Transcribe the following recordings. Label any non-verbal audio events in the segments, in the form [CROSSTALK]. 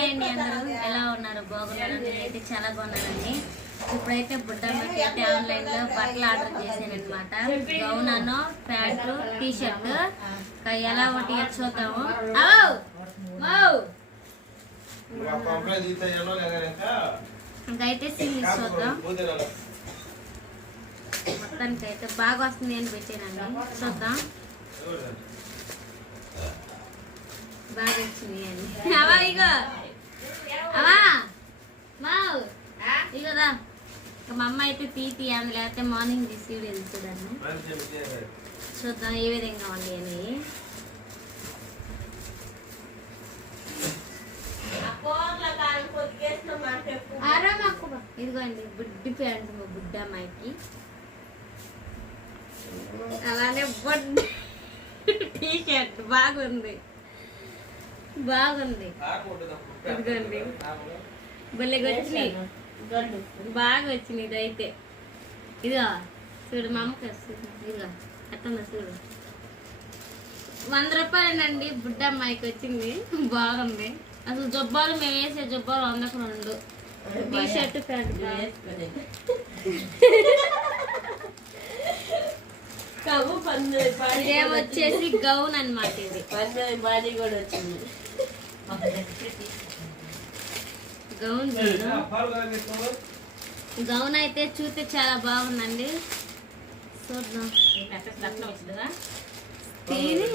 Hi అండి అందరూ. ఎలా ఉన్నారు? బాగున్నారు? నేనైతే చాలా బాగున్నానండి ఇప్పుడైతే బుడ్డమ్మకి అయితే ఆన్లైన్లో బట్టలు ఆర్డర్ చేశాను అనమాట గౌన్ అను ప్యాంటు టీ షర్ట్ ఎలా ఒకటి చూద్దాము. ఇంకైతే సింగిల్ చూద్దాం. మొత్తానికి అయితే బాగా వస్తుంది అని పెట్టానండి. చూద్దాం. బాగా వచ్చింది అండి ఇక మా అమ్మ అయితే తీ అని లేకపోతే మార్నింగ్ తీసి వెళ్తుందన్న చూద్దాం ఏ విధంగా ఉంది అని. ఇదిగోండి బుడ్డి ప్యాంట్ మా బుడ్డ అమ్మాయికి. అలానే బొడ్డి టీ షర్ట్ బాగుంది. బాగుంది ఇదిగోండి. భలేగా వచ్చినాయి బాగా వచ్చినాయి ఇది అయితే ఇదిగో చూడు మా అమ్మకి వస్తుంది. ఇదిగో అట్టంగా చూడు. వంద రూపాయలేనండి బుడ్డ అమ్మాయికి వచ్చింది. బాగుంది. అసలు జబ్బాలు మేము వేసే జబ్బాలు వందకు రెండు. టీ షర్ట్ ప్యాంట్ [LAUGHS] కవ్వు వచ్చేసి గౌన్ అన్నమాట ఇది. పంది బాడీ కూడా వచ్చింది. [LAUGHS] Gown gown. అయితే చూస్తే చాలా బాగుందండి. చూద్దాం. తిని.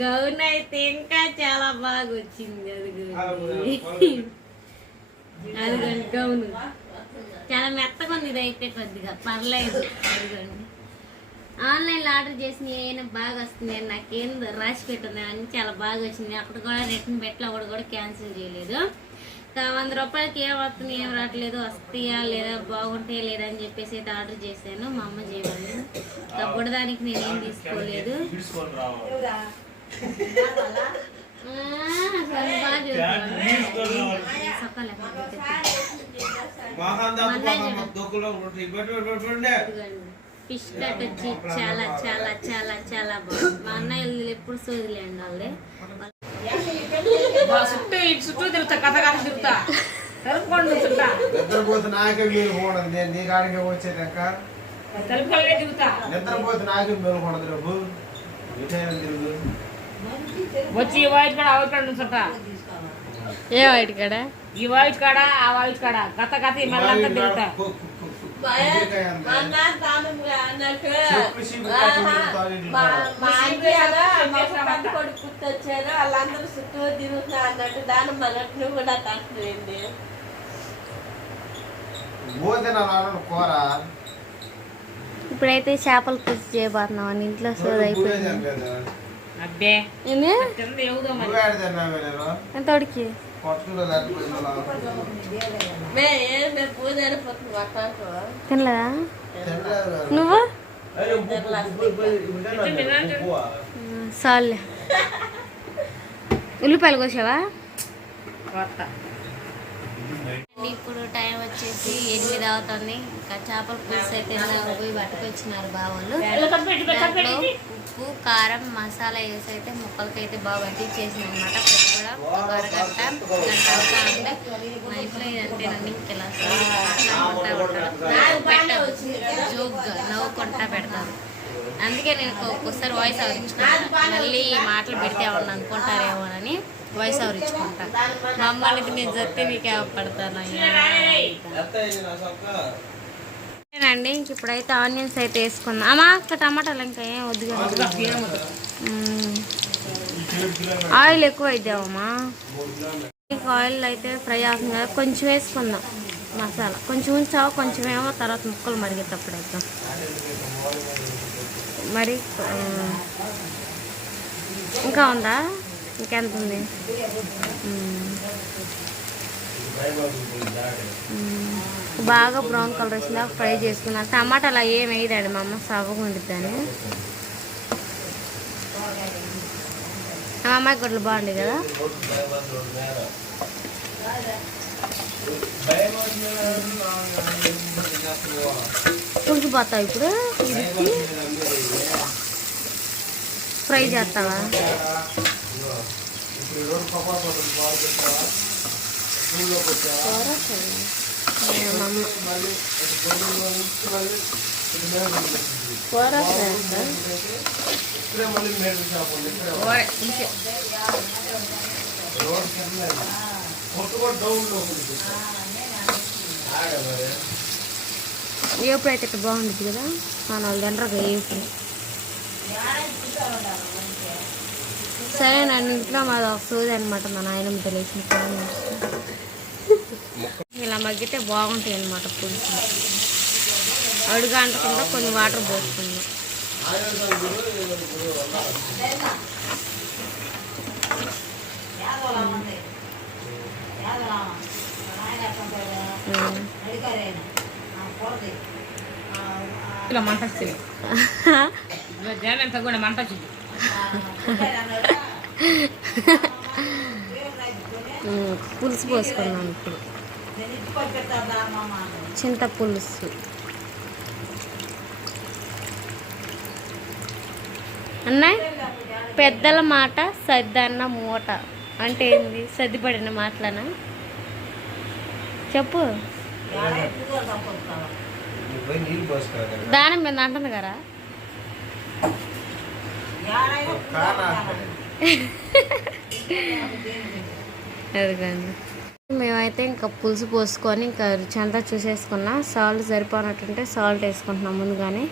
గౌన్ అయితే ఇంకా చాలా బాగా వచ్చింది అదిగోండి. అదిగోండి గౌన్. చాలా మెత్తగా ఉంది ఇది అయితే కొద్దిగా పర్లేదు. అదిగోండి. ఆన్లైన్లో ఆర్డర్ చేసిన ఏమైనా బాగా వస్తుంది అని నాకేం రాసి పెట్టింది అని చాలా బాగా వచ్చింది అక్కడ కూడా రిటర్న్ పెట్టలే ఒకటి కూడా క్యాన్సిల్ చేయలేదు. వంద రూపాయలకి ఏం వస్తుంది ఏం రావట్లేదు వస్తాయా లేదా బాగుంటాయా లేదా అని చెప్పేసి అయితే ఆర్డర్ చేశాను. మా అమ్మ చేయమని. ఇంకా బుడదానికి నేనేం తీసుకోలేదు. సకాలం ఫిష్ కట్ వచ్చి చాలా చాలా చాలా చాలా బాగుంది. మా అన్నయ్య ఎప్పుడు సోదిలేండి వాళ్ళే. చుట్టూ చుట్టూ తిరుగుతా కథ కథ తిరుగుతా. తలుపుకోండి చుట్టా. నిద్రపోతే నాకే మీరు పోవడం నేను నీ కాడికి వచ్చేదాక తలుపుకోలే తిరుగుతా. నిద్రపోతే నాకే మీరు కొనదు రేపు ఇటైనా తిరుగు. వచ్చి ఈ వైట్ కాడ ఆ వైట్ కాడ నుంచుంటా. ఏ వైట్ కాడ? ఈ వైట్ కాడ ఆ వైట్ కాడ. కథ కథ మెల్లంతా తిరుగుతా. కొడుకు గుర్తొచ్చారు వాళ్ళందరూ చుట్టూ తిరుగుతున్నా అన్నట్టు దాని కూడా ఇప్పుడైతే చేపల పులుసు చేయబోతున్నాం అని ఇంట్లో సోది అయిపోయింది కదా తినలేదా? నువ్వు? సాల్లే ఉల్లిపాయలు కోసావా? ఇప్పుడు టైం వచ్చేసి ఎనిమిది అవుతుంది. ఇంకా చేపల పులుసు అయితే ఇందాక పోయి పట్టుకొచ్చినారు బావోళ్ళు. దాంట్లో ఉప్పు కారం మసాలా వేసి అయితే ముక్కలకైతే బాగా వడ్డించేసింది అనమాట కూడా ఇంట్లో ఇదంతేనండి ఇంకెలా మాట్లాడుకుంటా ఉంటారు. పెట్టదు జోక్గా నవ్వుకుంటా పెడతారు. అందుకే నేను ఒక్కొక్కసారి వాయిస్ అవరించుకుంటాను మళ్ళీ మాటలు పెడితే ఏమన్నా అనుకుంటారేమోనని వాయిస్ అవరించుకుంటా మా అమ్మకి నేను చెప్తే నీకే పడతాను అండి ఇంక ఇప్పుడైతే ఆనియన్స్ అయితే వేసుకుందాం. అమ్మా అక్క టమాటాలు ఇంకా ఏం వద్దు. ఆయిల్ ఎక్కువ అయిద్దామమ్మా. ఇంకా ఆయిల్ అయితే ఫ్రై అవుతుంది కదా కొంచెం వేసుకుందాం మసాలా. కొంచెం ఉంచావు? కొంచెం ఏమో తర్వాత ముక్కలు మరిగేటప్పుడు వేద్దాం. మరి ఇంకా ఉందా? ఇంకెంత ఉంది? బాగా బ్రౌన్ కలర్ వచ్చిందా? ఫ్రై చేసుకున్నాను టమాటాలు ఏం వేయదండి మా అమ్మ సవ్వగా ఉండిద్దని మా అమ్మాయి గుడ్లు బాగుంది కదా. ఉడికిపోతావు ఇప్పుడు? ఇది ఫ్రై చేస్తావా? ఇప్పుడు కూర మరి ఏపుడు అయితే బాగుంటుంది కదా? మన వాళ్ళు తినరు ఏపుడు సరేనండి ఇంట్లో మాది ఒక సూది అనమాట మా నాయనమ్మ తెలిసిన ఇలా మగ్గితే బాగుంటాయి అనమాట పులుసు. అడుగు అంటకుండా కొన్ని వాటర్ పోసుకుందాం. ఇలా మంట కూడా మంట వచ్చింది. పులుసు పోసుకున్నాం ఇప్పుడు. చింత పులుసు అన్నయ్య? పెద్దల మాట సర్దన్న మూట అంటే ఏంది? సర్దిపడిన మాటలనా? చెప్పు. దానం మీద అంటుంది కదా? కానా అదిగండి. మేమైతే ఇంకా పులుసు పోసుకొని ఇంకా రుచి అంతా చూసేసుకున్నాం. సాల్ట్ సరిపోనట్టుంటే సాల్ట్ వేసుకుంటున్నాం ముందుగానే.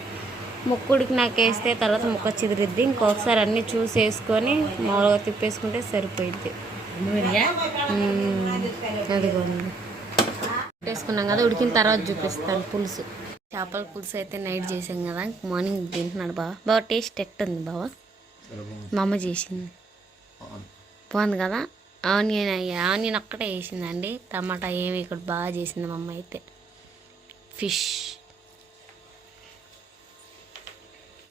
ముక్కుడికి నాకు వేస్తే తర్వాత ముక్క చిదిరిద్ది. ఇంకొకసారి అన్నీ చూసి వేసుకొని మామూలుగా తిప్పేసుకుంటే సరిపోయిద్ది. మ్మ్. అదిగోండి వేసుకున్నాం కదా ఉడికిన తర్వాత చూపిస్తాను పులుసు. చేపల పులుసు అయితే నైట్ చేసాం కదా మార్నింగ్ తింటున్నాడు బావ. బావ టేస్ట్ ఎట్టుంది బావ? మా అమ్మ చేసింది. బాగుంది కదా? ఆనియన్ ఆనియన్ ఒక్కటే వేసిందండి. టమాటా ఏమి ఇక్కడ బాగా చేసింది మా అమ్మ అయితే. ఫిష్.